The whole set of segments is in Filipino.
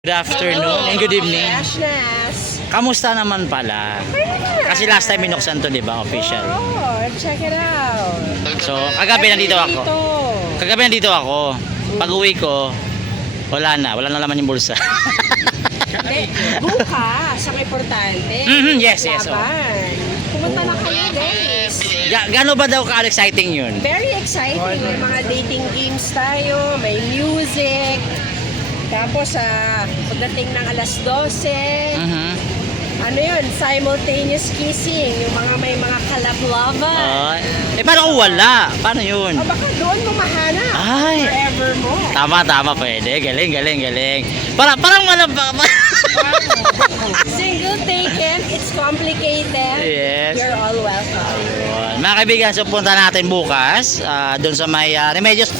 Good afternoon and good evening. Freshness. Kamusta naman pala? Kasi last time binuksan to, di ba, official? Oh, check it out. So, kagabi nandito ako. Kagabi nandito ako. Pag uwi ko, wala na laman yung bulsa. Hindi, bukas, ang importante. Yes. Oh. Laban. Pumunta na kayo, guys. Gano ba daw ka-exciting yun? Very exciting. May mga dating games tayo, may music. Tapos, pagdating ng alas 12, ano yun, simultaneous kissing, yung may mga kalablava. Paano kung wala? Paano yun? O baka doon mo mahanap. Ay. Forever mo. Tama, pwede. Galing. Parang wala ba? Single taken, it's complicated. Yes. You're all welcome. Mga kaibigan, so punta natin bukas doon sa may Remedios,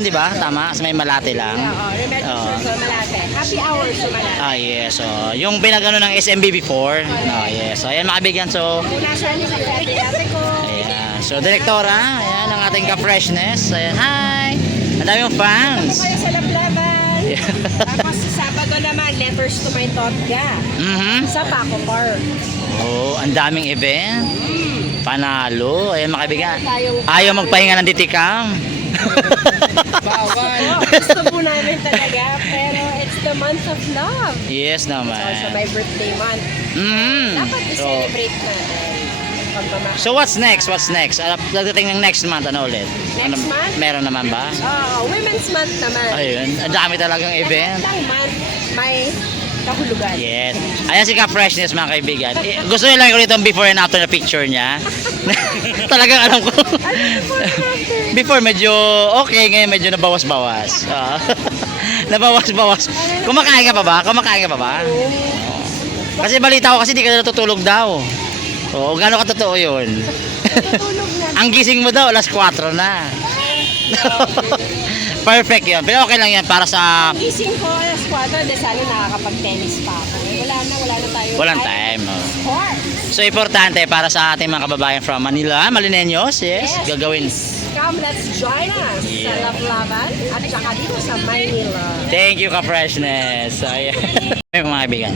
di ba? Tama, sa may Malate lang. Oo, Remedios sa Malate. Happy hours sa Malate. Yes. So, yung pinagano ng SMB before. Yes. So, ayan mga kaibigan. So, Nasa ni sa ate ko. ayan. So, direktora, ayan ang ating ka-freshness. Ayan, hi! Ang dami yung fans. Kayo sa Laplaban. Tapos Sabado naman, letters to my Totga. Sa Paco Park. Oh, ang daming event. Panalo. Ayan mga kaibigan. Ayaw magpahinga ng ditikam. Bawal. Gusto po namin talaga, pero it's the month of love. Yes naman. It's also my birthday month. Dapat i-celebrate natin. Pagmamahal. So what's next? Pagdating ng next month, ano ulit? Next month? Meron naman ba? Women's month naman. Ayun, ang dami talagang event. Every month, may kahulugan. Yes. Ayan si Ka-Freshness mga kaibigan. Gusto niyo lang ko dito ang before and after na picture niya. Talagang alam ko. Before medyo okay, ngayon medyo nabawas-bawas. Nabawas-bawas. Kumakain ka pa ba? Kasi balita ko kasi di ka natutulog daw. Oo, gaano ka totoo yun? Tutulog na. Ang gising mo daw, alas 4 na. Perfect yun. Pero okay lang yan para sa... Gising ko alas 4, de sana nakakapag-tennis pa ako. Wala na tayo. Walang time. Sports. So, importante para sa ating mga kababayan from Manila, Malineños, yes, gagawin. Come, let's join us sa Laplaban at saka dito sa Manila. Thank you, Ka-Freshness. Ayan. Mga kaibigan.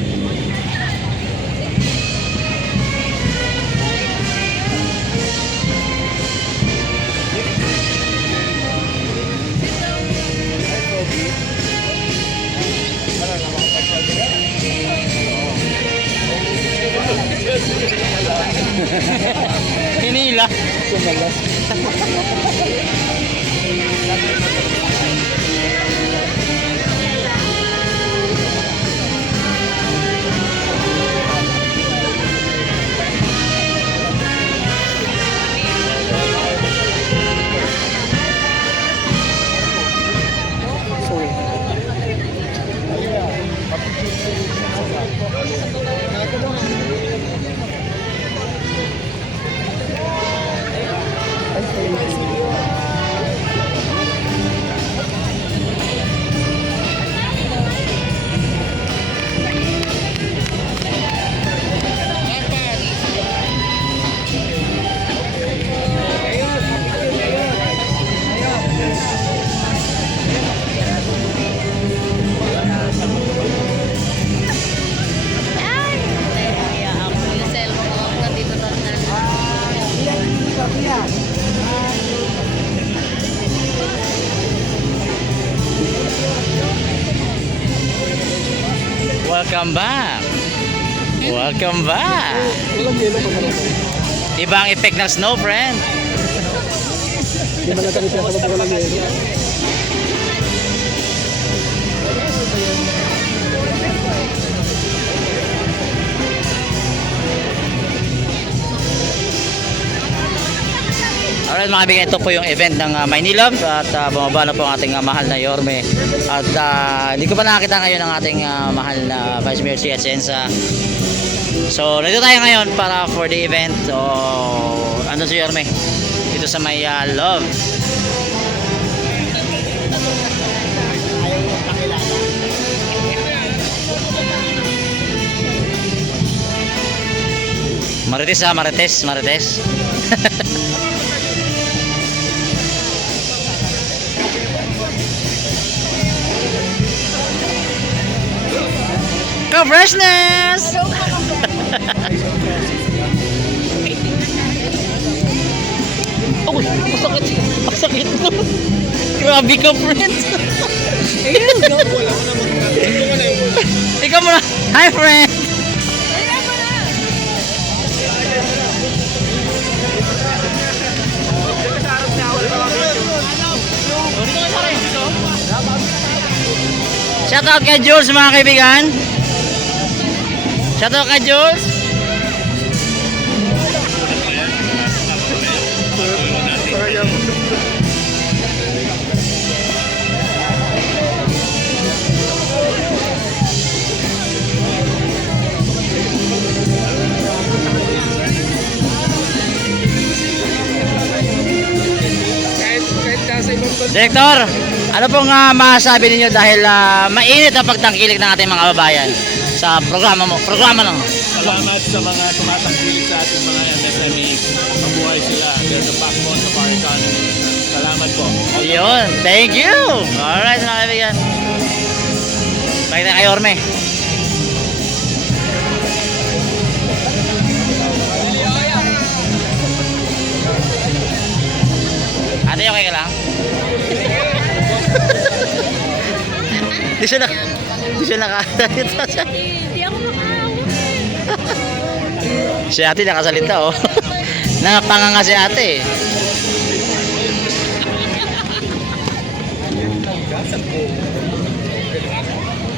Hinila. Welcome back. Iba ang effect ng snow, friend. Alright mga kaibigan, ito po yung event ng Maynilab at bumaba na po ang ating mahal na Yorme at hindi ko pa nakakita ngayon ang ating mahal na Vice Mayor si Atienza. So nandito tayo ngayon para for the event. So andun si Yorme dito sa may Love. Marites. Ka-freshness! Uy, masakit. Masakit mo. Grabe ka, friends. Ikaw muna. Hi, friend. Shoutout kay Jules, mga kaibigan. Shoutout kay Jules. Direktor, ano pong masasabi ninyo dahil mainit ang pagtangkilik ng ating mga babayan sa programa mo? Programa no? Salamat sa mga tumatangkilik sa ating mga MSMEs. Mabuhay sila. They're the backbone of our economy. Salamat po. Ayun, thank you! Alright mga kaibigan. Pakita kay Orme. Ate, okay ka lang? Di siya nakasalita siya. Hindi ako makahawak. Si ate nakasalita oh. Napanganga si ate.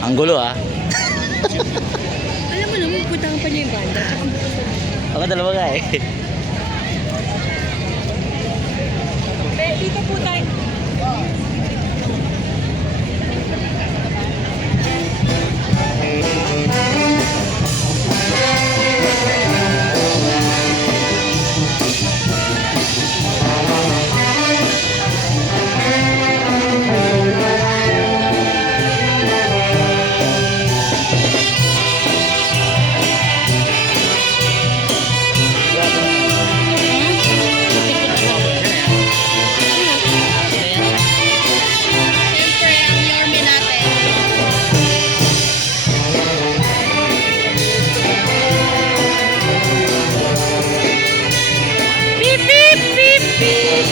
Ang gulo ah. Alam mo naman, punta pa niya yung banda. Ako dalawa ka eh. Dito po tayo. Siyempre, ang Yorme natin. Beep, beep, beep, beep.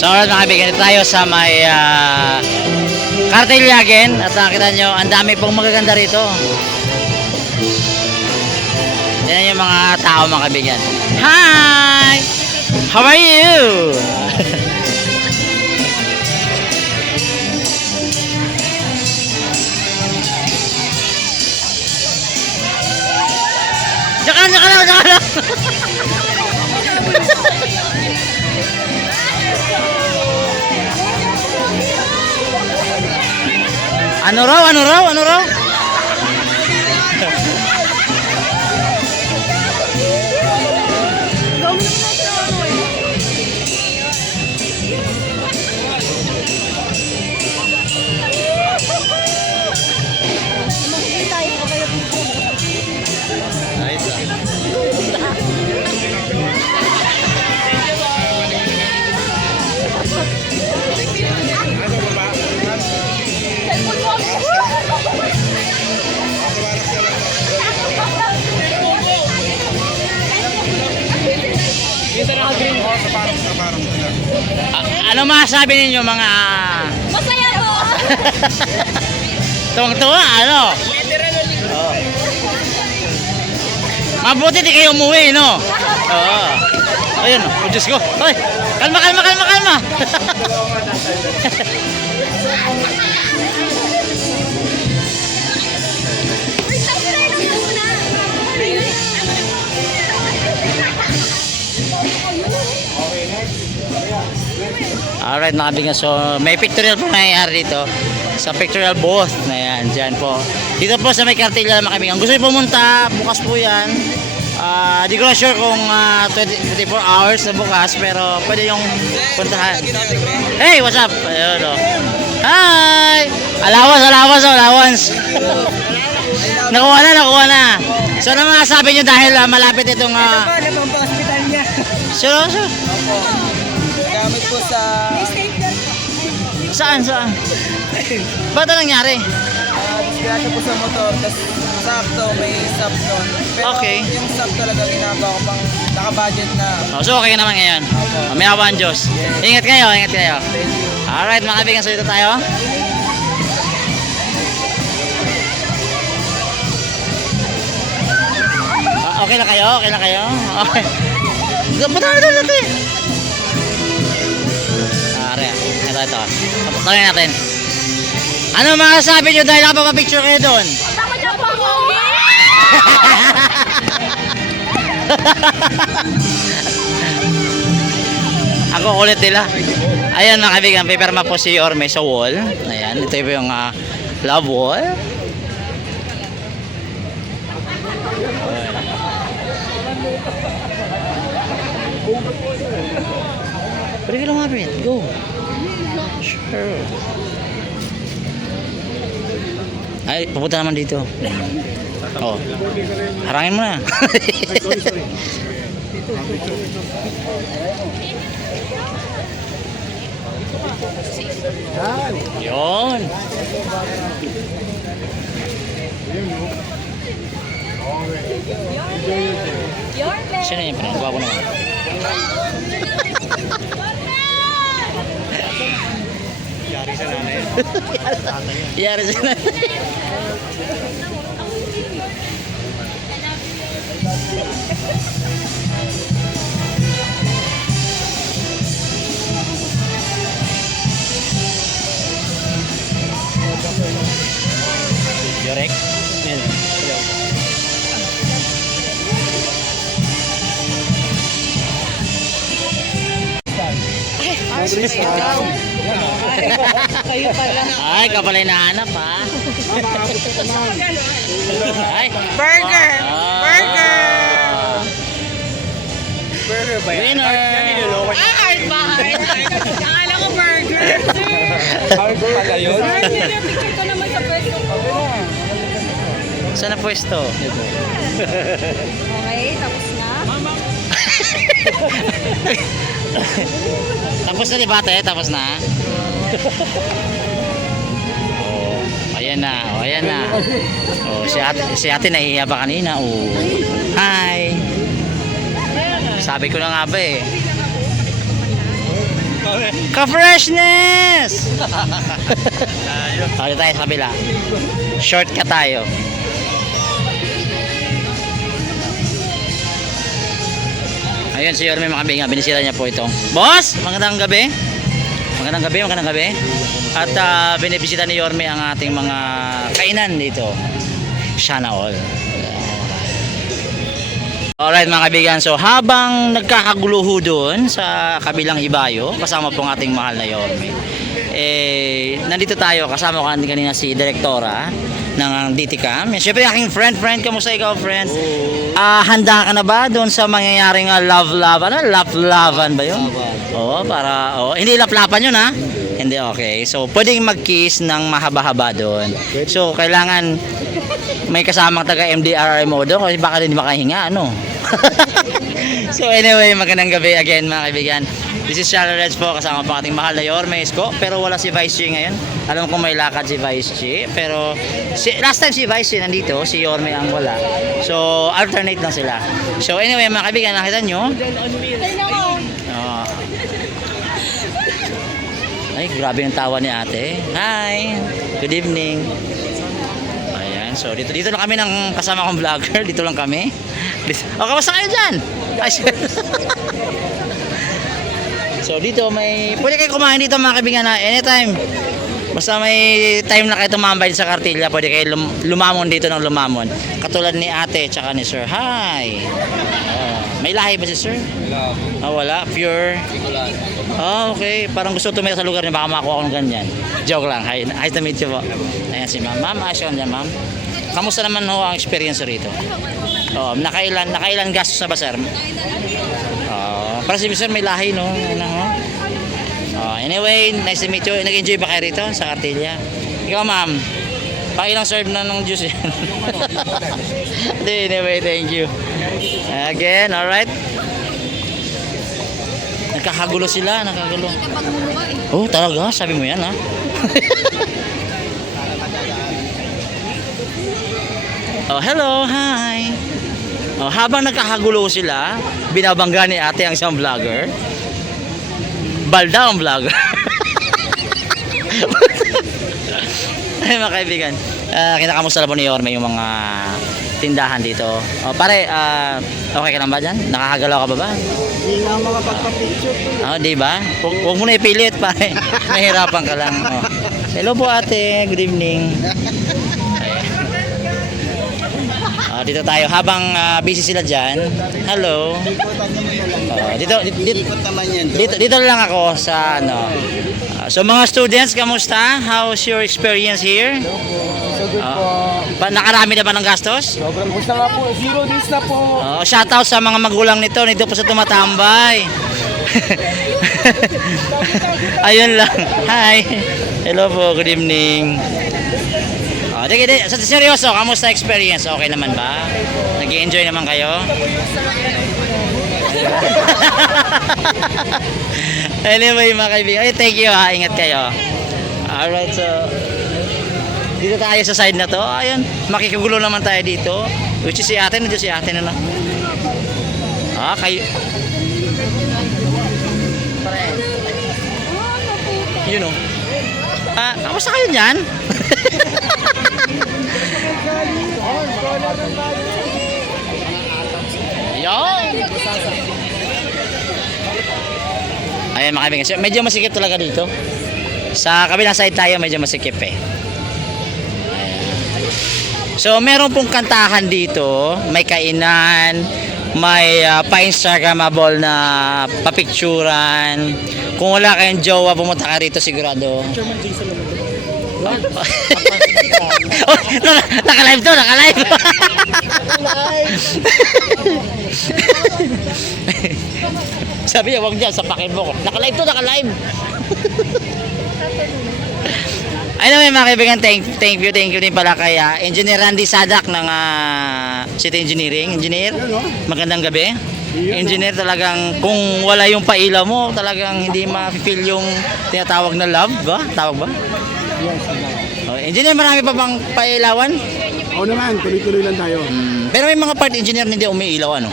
So alright mga kaibigan, dito tayo sa may Kartilyagen at nakita nyo, ang dami pong magaganda rito. Yan yung mga tao mga kaibigan. Hi! How are you? Diyan ka lang. Ano raw? Ano masasabi ninyo mga Masaya po! tuwang-tuwa, ano? Oo. Mabuti di kayo umuwi, no? Oo. Ayun, oh, Diyos ko. Hoy, kalma. Alright mga kaibigan, so may pictorial po nangyayari dito sa pictorial booth na yan, dyan po. Dito po sa may Kartilya mga kaibigan. Gusto nyo pumunta, bukas po yan. Di ko na sure kung 24 hours na bukas, pero pwede yung puntahan. Hey, what's up? Ayun, oh. Hi! Allowance. Nakuha na. So ano masasabi nyo dahil malapit itong Ano pa, hospital niya? Seryoso? Opo. Gamit po sa Saan? Ba't na nangyari? disgrasya po sa motor. Tapos sakto may stop doon. Pero Okay. yung stop talaga ginagawa ko pang naka-budget na. Oh, so okay naman ngayon. May awan Diyos. Ingat kayo, ingat kayo. Alright mga kaibigan, so dito tayo. Okay na kayo? Okay na kayo? Okay. Punta na natin. Ito. Tanongin natin. Ano mga sabi nyo dahil nakapapapicture kayo doon? Ako na po ako. Ako kulit nila. Ayan mga kaibigan, pipirma po si Orme sa wall. Ayan, ito po yung love wall. Pwede ka lumapit. Go. Sure. Ay, pupunta naman dito. Oh. Harangin mo na. Yun. Sino yung pinagawa ko naman? Yari sa nanay. Yari sa nanay. Yorek? Kayo pala. Ay, kapala hinahanap ha. Ay. Burger! Ah. Burger! Burger ba yan? Winner! Hard ba? Akala ko burger. Hard pala yun? Picture ko naman sa pwesto ko. Saan na pwesto? Okay, tapos na. Tapos na debate, tapos na. Oh, ayan na, oh, ayan na. Oh, si ate nahihiya pa kanina. Oh. Hi. Sabi ko na nga ba eh. Ka-freshness! Dito tayo sa kabila. Shortcut tayo. Ayun si Yorme mga kaibigan, binisita niya po itong boss, magandang gabi. Magandang gabi. At binibisita ni Yorme ang ating mga kainan dito. Sana all. Alright mga kaibigan, so habang nagkakaguluho doon sa kabilang ibayo, kasama po ang ating mahal na Yorme, nandito tayo, kasama ko kanina si Direktora ng DTCam. Siyempre aking friend, kamusta ikaw friend? Handa ka na ba doon sa mangyayaring love-lovean ba yun? Oo, hindi laplapan yun ha? Hindi, okay. So pwedeng mag-kiss ng mahaba-haba doon. So kailangan may kasamang taga MDRRMO doon kasi baka hindi makahinga, ano? So anyway, magandang gabi again mga kaibigan. This is Charles Reds po, kasama po ating mahal na Yorme Isko, pero wala si Vice Chi ngayon. Alam ko may lakad si Vice Chi, pero last time si Vice Chi nandito, si Yorme ang wala. So alternate lang sila. So anyway mga kaibigan, nakita nyo? Ay, grabe yung tawa ni ate. Hi! Good evening. Ayan, so dito lang kami ng kasama kong vlogger. Dito lang kami. O, kamusta kayo dyan? Ay, so dito pwede kayo kumain dito mga kaibigan na anytime. Basta may time na kayo tumambay sa Kartilya, pwede kayo lumamon dito ng lumamon. Katulad ni ate tsaka ni sir. Hi! May lahi ba si sir? Wala. Pure? Okay. Parang gusto tumira sa lugar niya, baka makakuha ko ng ganyan. Joke lang. Hi to meet you po. Ayan si ma'am. Ma'am, ayos ka dyan ma'am. Kamusta naman ho ang experience rito? Nakailan gastos na ba sir? Para si sir may lahi no? Anyway, nice to meet you. Nag-enjoy ba kayo rito sa Kartilya? Ikaw ma'am, pakilang serve na ng juice yan. Anyway, thank you. Again, alright. Nagkakagulo sila, nagkakagulo. Oh, talaga? Sabi mo yan, ha? Oh, hello, hi. Oh, habang nagkakagulo sila, binabangga ni ate ang isang vlogger. Balda ang vlogger. Ay, mga kaibigan, kinakamusta na po ni Yorme yung mga tindahan dito. Oh, pare, okay ka lang ba dyan? Nakakagalaw ka ba? Hindi na makapagpa-picture. Oh, di ba? Huwag mo na ipilit, pare. Mahirapan ka lang. Oh. Hello po ate, good evening. Dito tayo habang busy sila diyan. Hello. Ikot naman yan. Dito lang ako sa ano. So mga students, kamusta? How's your experience here? So good po. Nakarami na ba ng gastos? Sobrang gusto nga po. 0 days na po. Shoutout sa mga magulang nito po sa tumatambay. Ayun lang. Hi. Hello po, good evening. Seryoso, kamusta experience? Okay naman ba? Nag-i-enjoy naman kayo? Anyway, mga kaibigan, thank you ha, ingat kayo. Alright, so dito tayo sa side na to. Ayun, makikugulo naman tayo dito. Which is si ate, nandiyo si ate na lang. Kayo. You know. Kamusta kayo dyan? Ayan mga kaibigan, medyo masikip talaga dito. Sa kabilang side tayo medyo masikip eh. So meron pong kantahan dito, may kainan, may pa-instagramable na papicturan. Kung wala kayong jowa, pumunta ka rito sigurado. Naka-live to, naka-live. Sabi niya, wag dyan, sapakin mo ko. Naka-live to, naka-live. Anyway mga kaibigan, thank you din pala kay Engineer Randy Sadak ng City Engineering. Engineer, magandang gabi. Engineer, talagang kung wala yung pailaw mo, talagang hindi ma-feel yung tinatawag na love ba? Tawag ba? Engineer, marami pa bang pailawan? Oo naman, tuloy-tuloy lang tayo. Pero may mga part engineer na hindi umiilaw, ano?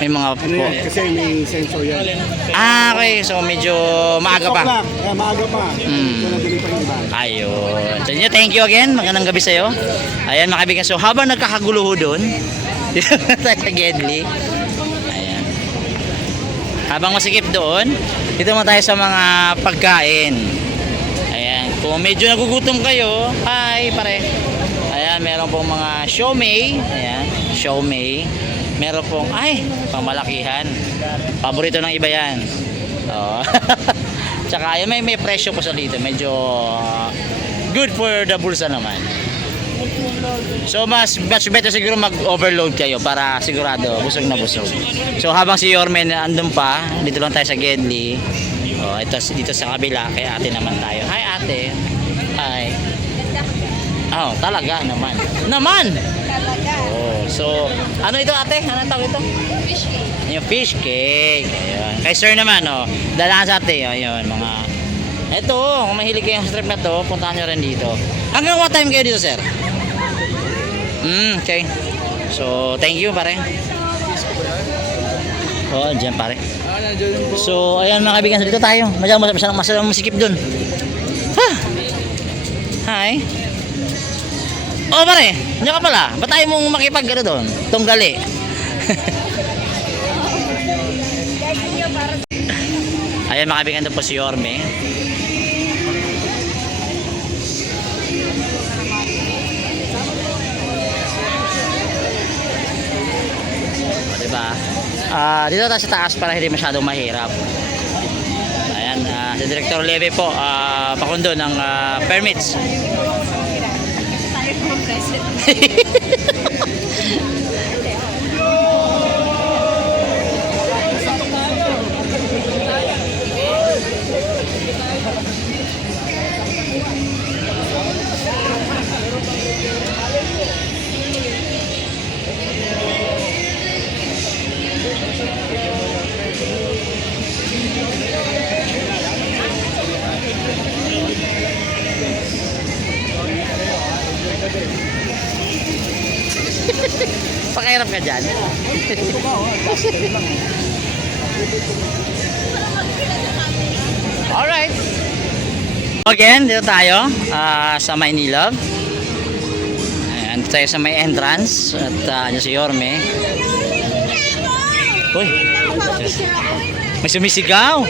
May mga Ano yan? Kasi may sensor yan. okay. So medyo maaga pa. Maaga pa. Ito na tuloy pa yung iba. Ayun. So thank you again. Magandang gabi sa'yo. Ayan mga kaibigan. So habang nagkakagulo ho doon, dito tayo sa Gedli. Ayan. Habang masikip doon, dito mo tayo sa mga pagkain. Ayan. Kung medyo nagugutom kayo, hi pare. Ayan, meron pong mga siomai. Ayan, siomai. Meron pong, pangmalakihan. Paborito ng iba yan. Tsaka, may presyo po sa dito. Medyo good for the bulsa naman. So, mas better siguro mag-overload kayo para sigurado, busog na busog. So, habang si Yorme andun pa, dito lang tayo sa Gedli. Ito, dito sa kabila, kay ate naman tayo. Hi, ate. Hi. Talaga naman. Talaga. So, ano ito ate? Ano tawag ito? Fish cake. Yung fish cake. Ayun. Kay sir naman, dalaan sa ate. Ayun, mga... Ito, kung mahilig kayo sa trip na to, puntahan nyo rin dito. Hanggang what time kayo dito, sir? Okay. So, thank you, pare. Dyan, pare. So, ayan mga kaibigan, dito tayo. Masyadong masikip dun. Hi. Pare, diyan ka pala. Ba't tayo mong makipag-gano doon? Tunggali. Ayan mga kaibigan, doon po si Yorme. Diba? Dito tayo sa taas para hindi masyadong mahirap. Ayan, si Director Leve po, pakundo ng permits. Nakahirap ka dyan. Alright. Again, dito tayo sa Maynilove. Ayan, dito tayo sa may entrance. At dyan si Yorme. Uy, may sumisigaw.